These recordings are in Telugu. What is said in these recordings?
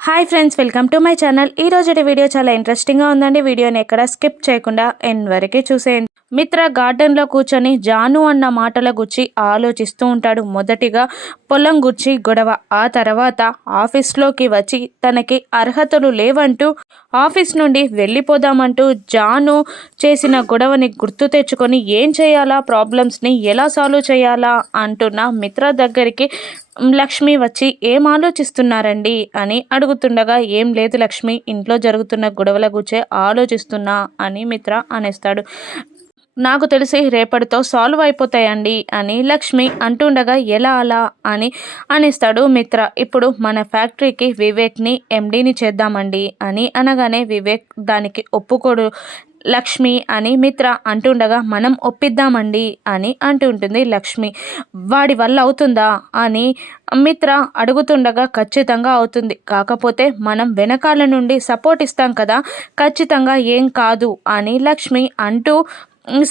Hi friends welcome to my channel. ఈ రోజు వీడియో చాలా ఇంట్రెస్టింగ్గా ఉందండి. వీడియోని ఎక్కడ స్కిప్ చేయకుండా ఎన్ వరకే చూసేయండి. మిత్ర గార్డెన్లో కూర్చొని జాను అన్న మాటల గుర్చి ఆలోచిస్తూ ఉంటాడు. మొదటిగా పొలం గుర్చి గొడవ ఆ తర్వాత ఆఫీస్లోకి వచ్చి తనకి అర్హతలు లేవంటూ ఆఫీస్ నుండి వెళ్ళిపోదామంటూ జాను చేసిన గొడవని గుర్తు తెచ్చుకొని ఏం చేయాలా? ప్రాబ్లమ్స్ని ఎలా సాల్వ్ చేయాలా? అంటున్న మిత్ర దగ్గరికి లక్ష్మి వచ్చి ఏం ఆలోచిస్తున్నారండి? అని అడుగుతుండగా ఏం లేదు లక్ష్మి ఇంట్లో జరుగుతున్న గొడవల గుచ్చే ఆలోచిస్తున్నా అని మిత్ర అనేస్తాడు. నాకు తెలిసి రేపటితో సాల్వ్ అయిపోతాయండి అని లక్ష్మి అంటుండగా ఎలా అలా? అని అనేస్తాడు మిత్ర. ఇప్పుడు మన ఫ్యాక్టరీకి వివేక్ని ఎండీని చేద్దామండి అని అనగానే వివేక్ దానికి ఒప్పుకోడు. లక్ష్మి అని మిత్ర అంటుండగా మనం ఒప్పిద్దామండి అని అంటుంటుంది లక్ష్మి. వాడి వల్ల అవుతుందా? అని మిత్ర అడుగుతుండగా ఖచ్చితంగా అవుతుంది. కాకపోతే మనం వెనకాల నుండి సపోర్ట్ ఇస్తాం కదా ఖచ్చితంగా ఏం కాదు అని లక్ష్మి అంటూ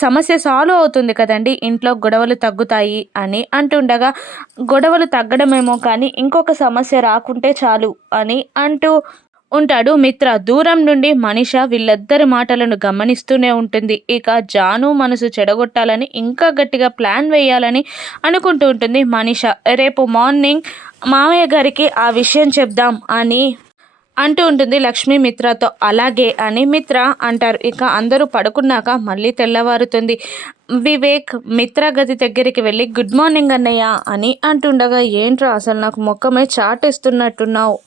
సమస్య సాల్వ్ అవుతుంది కదండి. ఇంట్లో గొడవలు తగ్గుతాయి అని అంటుండగా గొడవలు తగ్గడమేమో కానీ ఇంకొక సమస్య రాకుంటే చాలు అని అంటూ ఉంటాడు మిత్ర. దూరం నుండి మనిష వీళ్ళిద్దరి మాటలను గమనిస్తూనే ఉంటుంది. ఇక జాను మనసు చెడగొట్టాలని ఇంకా గట్టిగా ప్లాన్ వేయాలని అనుకుంటూ ఉంటుంది. మనిష రేపు మార్నింగ్ మామయ్య గారికి ఆ విషయం చెప్దాం అని అంటూ ఉంటుంది లక్ష్మీ మిత్రతో. అలాగే అని మిత్ర అంటారు. ఇక అందరూ పడుకున్నాక మళ్ళీ తెల్లవారుతుంది. వివేక్ మిత్ర గది దగ్గరికి వెళ్ళి గుడ్ మార్నింగ్ అన్నయ్య అని అంటుండగా ఏంట్రా అసలు నాకు మొక్కమే చాటేస్తున్నట్టున్నావు?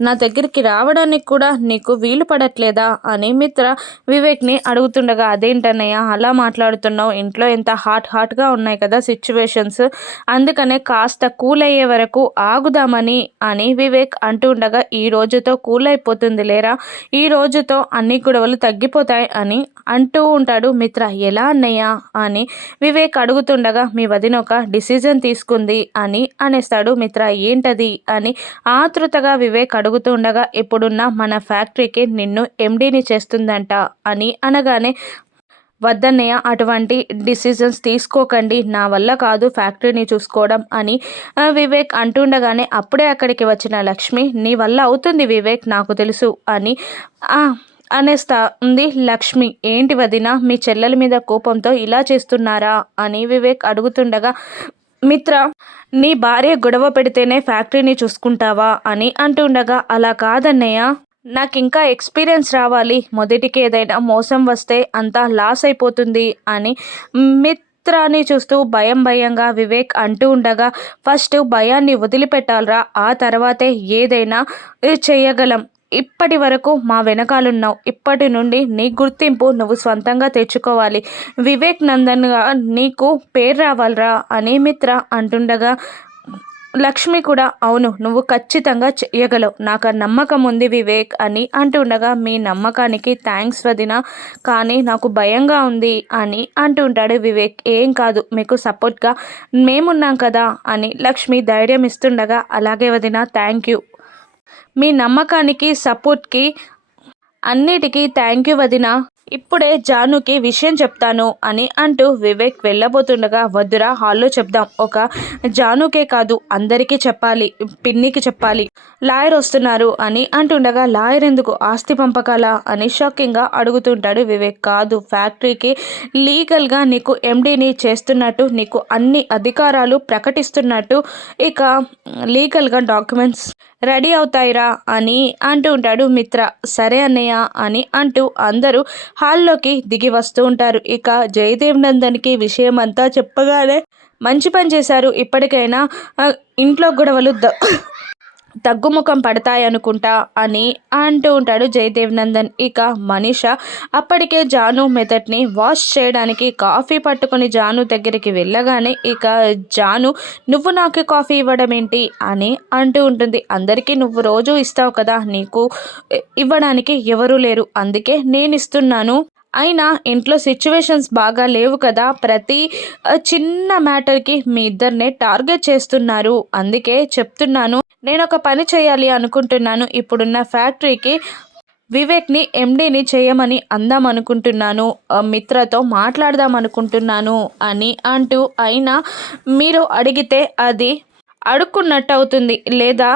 నా దగ్గరికి రావడానికి కూడా నీకు వీలు పడట్లేదా? అని మిత్ర వివేక్ని అడుగుతుండగా అదేంటన్నయ్య అలా మాట్లాడుతున్నావు? ఇంట్లో ఎంత హాట్ హాట్గా ఉన్నాయి కదా సిచ్యువేషన్స్. అందుకనే కాస్త కూల్ అయ్యే వరకు ఆగుదామని అని వివేక్ అంటుండగా ఈ రోజుతో కూల్ అయిపోతుంది లేరా? ఈ రోజుతో అన్ని గొడవలు తగ్గిపోతాయి అని అంటూ ఉంటాడు మిత్ర. ఎలా అన్నయ్య? అని అని వివేక్ అడుగుతుండగా మీ వదిన ఒక డిసిజన్ తీసుకుంది అని అనేస్తాడు మిత్ర ఏంటది? అని ఆతృతగా వివేక్ అడుగుతుండగా ఇప్పుడున్న మన ఫ్యాక్టరీకి నిన్ను ఎండీని చేస్తుందంట అని అనగానే వద్దన్నయ్య అటువంటి డిసిజన్స్ తీసుకోకండి నా వల్ల కాదు ఫ్యాక్టరీని చూసుకోవడం అని వివేక్ అంటుండగానే అప్పుడే అక్కడికి వచ్చిన లక్ష్మి నీ వల్ల అవుతుంది వివేక్ నాకు తెలుసు అని అనేస్తా ఉంది లక్ష్మి. ఏంటి వదిన? మీ చెల్లెల మీద కోపంతో ఇలా చేస్తున్నారా? అని వివేక్ అడుగుతుండగా మిత్ర నీ భార్య గొడవ పెడితేనే ఫ్యాక్టరీని చూసుకుంటావా? అని అంటుండగా అలా కాదన్నయ్య. నాకు ఇంకా ఎక్స్పీరియన్స్ రావాలి. మొదటికి ఏదైనా మోసం వస్తే అంతా లాస్ అయిపోతుంది అని మిత్రాన్ని చూస్తూ భయం భయంగా వివేక్ అంటూ ఉండగా ఫస్ట్ భయాన్ని వదిలిపెట్టాలరా? ఆ తర్వాతే ఏదైనా చేయగలం. ఇప్పటి వరకు మా వెనకాలన్నావు ఇప్పటి నుండి నీ గుర్తింపు నువ్వు సొంతంగా తెచ్చుకోవాలి. వివేక్ నందన్గా నీకు పేరు రావాలరా అని మిత్ర అంటుండగా లక్ష్మి కూడా అవును నువ్వు ఖచ్చితంగా చేయగలవు నాకు ఆ నమ్మకం ఉంది వివేక్ అని అంటుండగా మీ నమ్మకానికి థ్యాంక్స్ వదిన కానీ నాకు భయంగా ఉంది అని అంటుంటాడు వివేక్. ఏం కాదు మీకు సపోర్ట్గా మేమున్నాం కదా అని లక్ష్మి ధైర్యం ఇస్తుండగా అలాగే వదిన థ్యాంక్ యూ మీ నమ్మకానికి సపోర్ట్కి అన్నిటికీ థ్యాంక్ యూ వదిన. ఇప్పుడే జానుకి విషయం చెప్తాను అని అంటూ వివేక్ వెళ్ళబోతుండగా వద్దురా హాల్లో చెప్దాం. ఒక జానుకే కాదు అందరికీ చెప్పాలి పిన్నికి చెప్పాలి. లాయర్ వస్తున్నారు అని అంటుండగా లాయర్ ఎందుకు? ఆస్తి పంపకాల? అని షాకింగ్గా అడుగుతుంటాడు వివేక్. కాదు ఫ్యాక్టరీకి లీగల్గా నీకు ఎండీని చేస్తున్నట్టు నీకు అన్ని అధికారాలు ప్రకటిస్తున్నట్టు ఇక లీగల్గా డాక్యుమెంట్స్ రెడీ అవుతాయిరా అని అంటూ ఉంటాడు మిత్ర. సరే అన్నయ్య అని అంటూ అందరూ హాల్లోకి దిగి వస్తూ ఉంటారు. ఇక జయదేవ్ నందన్కి విషయం అంతా చెప్పగానే మంచి పని చేశారు. ఇప్పటికైనా ఇంట్లో గొడవలు ద తగ్గుముఖం పడతాయనుకుంటా అని అంటూ ఉంటాడు జయదేవ్ నందన్. ఇక మనీష అప్పటికే జాను మెథడ్ని వాష్ చేయడానికి కాఫీ పట్టుకుని జాను దగ్గరికి వెళ్ళగానే ఇక జాను నువ్వు నాకు కాఫీ ఇవ్వడం ఏంటి? అని అంటూ ఉంటుంది. అందరికీ నువ్వు రోజు ఇస్తావు కదా నీకు ఇవ్వడానికి ఎవరూ లేరు. అందుకే నేను ఇస్తున్నాను అయినా ఇంట్లో సిచ్యువేషన్స్ బాగా లేవు కదా. ప్రతి చిన్న మ్యాటర్కి మీ ఇద్దరినే టార్గెట్ చేస్తున్నారు. అందుకే చెప్తున్నాను నేను ఒక పని చేయాలి అనుకుంటున్నాను. ఇప్పుడున్న ఫ్యాక్టరీకి వివేక్ని ఎండీని చేయమని అందాం అనుకుంటున్నాను. మిత్రతో మాట్లాడదాం అనుకుంటున్నాను అని అంటూ అయినా మీరు అడిగితే అది అడుక్కున్నట్టు అవుతుంది లేదా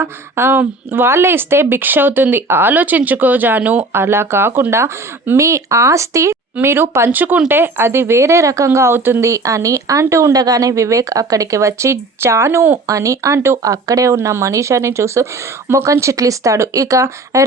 వాళ్ళే ఇస్తే భిక్ష అవుతుంది ఆలోచించుకోజాను అలా కాకుండా మీ ఆస్తి మీరు పంచుకుంటే అది వేరే రకంగా అవుతుంది అని అంటూ ఉండగానే వివేక్ అక్కడికి వచ్చి జాను అని అంటూ అక్కడే ఉన్న మనీషాని చూస్తూ ముఖం చిట్లిస్తాడు. ఇక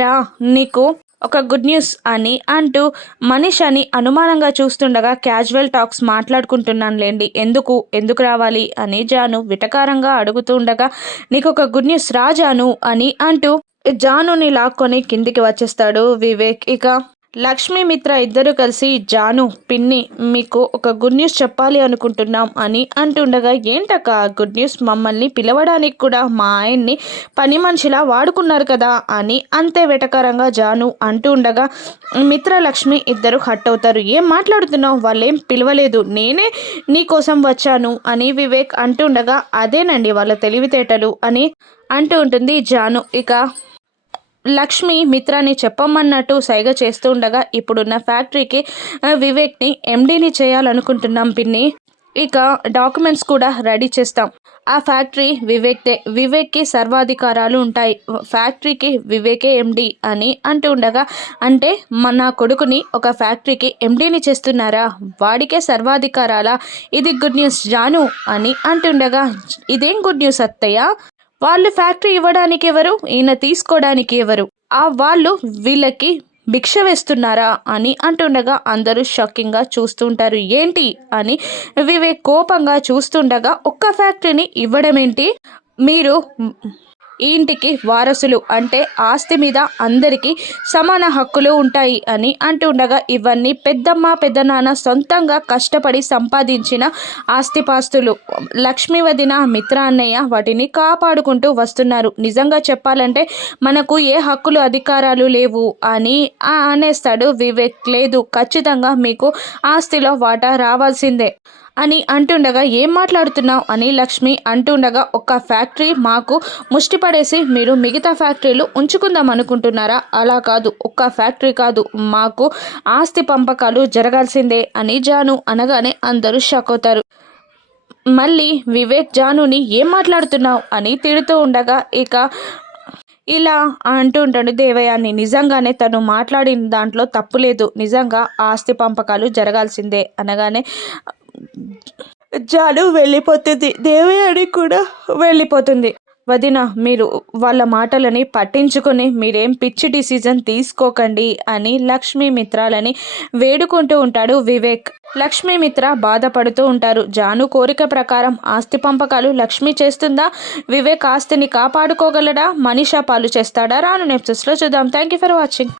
రా నీకు ఒక గుడ్ న్యూస్ అని అంటూ మనీషాని అనుమానంగా చూస్తుండగా క్యాజువల్ టాక్స్ మాట్లాడుకుంటున్నాను లేండి ఎందుకు? ఎందుకు రావాలి? అని జాను విటకారంగా అడుగుతూ ఉండగా నీకు ఒక గుడ్ న్యూస్ రాజాను అని అంటూ జానుని లాక్కొని కిందికి వచ్చేస్తాడు వివేక్. ఇక లక్ష్మీ మిత్ర ఇద్దరు కలిసి జాను పిన్ని మీకు ఒక గుడ్ న్యూస్ చెప్పాలి అనుకుంటున్నాం అని అంటుండగా ఏంటక్క గుడ్ న్యూస్ మమ్మల్ని పిలవడానికి కూడా మా ఆయన్ని పని మనిషిలా వాడుకున్నారు కదా అని అంతే వెటకారంగా జాను అంటూ ఉండగా మిత్ర లక్ష్మి ఇద్దరు హట్ అవుతారు. ఏం మాట్లాడుతున్నావు? వాళ్ళేం పిలవలేదు. నేనే నీకోసం వచ్చాను అని వివేక్ అంటుండగా అదేనండి వాళ్ళ తెలివితేటలు అని అంటూ ఉంటుంది జాను. ఇక లక్ష్మి మిత్రాన్ని చెప్పమన్నట్టు సైగ చేస్తుండగా ఇప్పుడున్న ఫ్యాక్టరీకి వివేక్ని ఎండీని చేయాలనుకుంటున్నాం పిన్ని. ఇక డాక్యుమెంట్స్ కూడా రెడీ చేస్తాం. ఆ ఫ్యాక్టరీ వివేక్దే. వివేక్కి సర్వాధికారాలు ఉంటాయి. ఫ్యాక్టరీకి వివేకే ఎండి అని అంటూ ఉండగా అంటే మన కొడుకుని ఒక ఫ్యాక్టరీకి ఎండీని చేస్తున్నారా? వాడికే సర్వాధికారాలా? ఇది గుడ్ న్యూస్ జాను అని అంటుండగా ఇదేం గుడ్ న్యూస్ అత్తయ్య? వాళ్ళు ఫ్యాక్టరీ ఇవ్వడానికి ఎవరు? ఈయన తీసుకోవడానికి ఎవరు? ఆ వాళ్ళు వీళ్ళకి భిక్ష వేస్తున్నారా అని అంటుండగా అందరూ షాకింగ్గా చూస్తుంటారు. ఏంటి అని వివేక్ కోపంగా చూస్తుండగా ఒక్క ఫ్యాక్టరీని ఇవ్వడం ఏంటి మీరు ఈ ఇంటికి వారసులు అంటే ఆస్తి మీద అందరికీ సమాన హక్కులు ఉంటాయి అని అంటుండగా ఇవన్నీ పెద్దమ్మ పెద్దనాన్న సొంతంగా కష్టపడి సంపాదించిన ఆస్తిపాస్తులు. లక్ష్మీ వదిన మిత్ర అన్నయ్య వాటిని కాపాడుకుంటూ వస్తున్నారు. నిజంగా చెప్పాలంటే మనకు ఏ హక్కులు అధికారాలు లేవు అని అనేస్తాడు వివేక్. లేదు ఖచ్చితంగా మీకు ఆస్తిలో వాటా రావాల్సిందే అని అంటుండగా ఏం మాట్లాడుతున్నావు అని లక్ష్మి అంటుండగా ఒక ఫ్యాక్టరీ మాకు ముష్టి పడేసి మీరు మిగతా ఫ్యాక్టరీలు ఉంచుకుందాం అనుకుంటున్నారా? అలా కాదు. ఒక్క ఫ్యాక్టరీ కాదు. మాకు ఆస్తి పంపకాలు జరగాల్సిందే అని జాను అనగానే అందరూ షాక్ అవుతారు. మళ్ళీ వివేక్ జానుని ఏం మాట్లాడుతున్నావు? అని తిడుతూ ఉండగా ఇక ఇలా అంటూ ఉంటాడు దేవయాన్ని నిజంగానే తను మాట్లాడిన దాంట్లో తప్పు లేదు. నిజంగా ఆస్తి పంపకాలు జరగాల్సిందే అనగానే జాను వెళ్ళిపోతుంది. దేవయాని కూడా వెళ్ళిపోతుంది. వదిన మీరు వాళ్ళ మాటలని పట్టించుకొని మీరేం పిచ్చి డిసిజన్ తీసుకోకండి అని లక్ష్మీ మిత్రాలని వేడుకుంటూ ఉంటాడు వివేక్. లక్ష్మీ మిత్ర బాధపడుతూ ఉంటారు. జాను కోరిక ప్రకారం ఆస్తి పంపకాలు లక్ష్మి చేస్తుందా? వివేక్ ఆస్తిని కాపాడుకోగలడా? మనీషా పాలు చేస్తాడా? రాను నెప్సెస్లో చూద్దాం. Thank you for watching